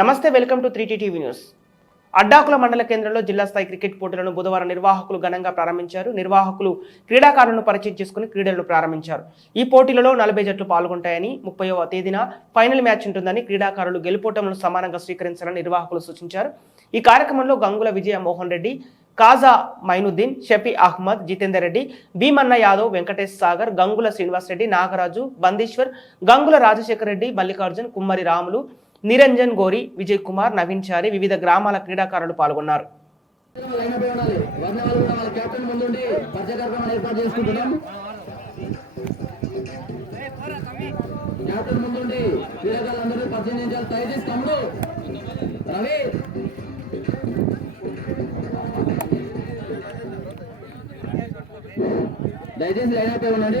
నమస్తే welcome to three TV news. Addakula మండల కేంద్రంలో జిల్లా స్థాయి క్రికెట్ పోటీలను బుధవారం నిర్వాహకులు ఘనంగా ప్రారంభించారు. నిర్వాహకులు క్రీడాకారులను పరిచయం చేసుకుని క్రీడలను ప్రారంభించారు. ఈ పోటీలలో నలభై జట్లు పాల్గొంటాయని ముప్పైవ తేదీన ఫైనల్ మ్యాచ్ ఉంటుందని క్రీడాకారులు గెలుపోటములను సమానంగా స్వీకరించాలని నిర్వాహకులు సూచించారు. ఈ కార్యక్రమంలో గంగుల విజయ మోహన్ రెడ్డి కాజా మైనుద్దీన్ షఫీ అహ్మద్ జితేందర్ రెడ్డి భీమన్న యాదవ్ వెంకటేష్ సాగర్ గంగుల శ్రీనివాస్ రెడ్డి నాగరాజు బందీశ్వర్ గంగుల రాజశేఖర్ రెడ్డి మల్లికార్జున్ కుమ్మరి రాములు నిరంజన్ గోరి విజయ్ కుమార్ నవీన్ చారి వివిధ గ్రామాల క్రీడాకారులు పాల్గొన్నారు. లైన్ వాళ్ళ ముందుండి ఏర్పాటు క్రీడాకారులందరూ దయచేసి తమ్ముడు రవి దయచేసి లైన్ అప్ ఉండండి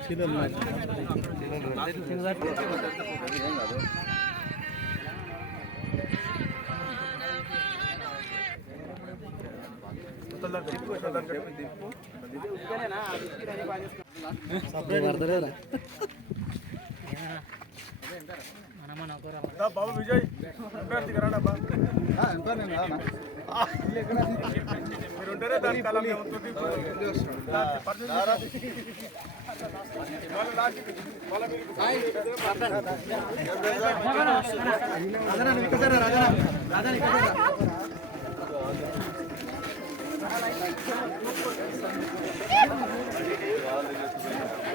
ছিলেন না ಸಪ್ರೇಟ್ ಮಾಡ್ತಾರೆ మీరు ఉంటారే దాని కాలం మేము ఉంటుంది. దాన్ని పరిచయం చేసి- వాళ్ళ లాస్ట్- వాళ్ళ మీరు-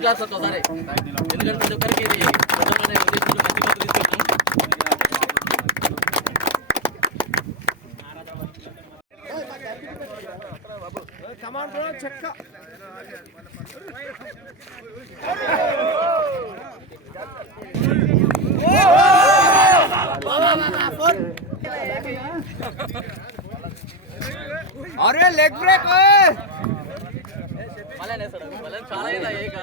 క్లాస్ వస్తా సరే ఎందుకంటే ప్రతి ఒక్కరికి ఇది పొద్దున్నే ఉదయం కొంచెం గట్టి క్లాస్ తీసుకెళ్తాం अरे लेग ब्रेक మళ్ళీ అనేస్తాడు మళ్ళీ చాలా ఇలా ఏక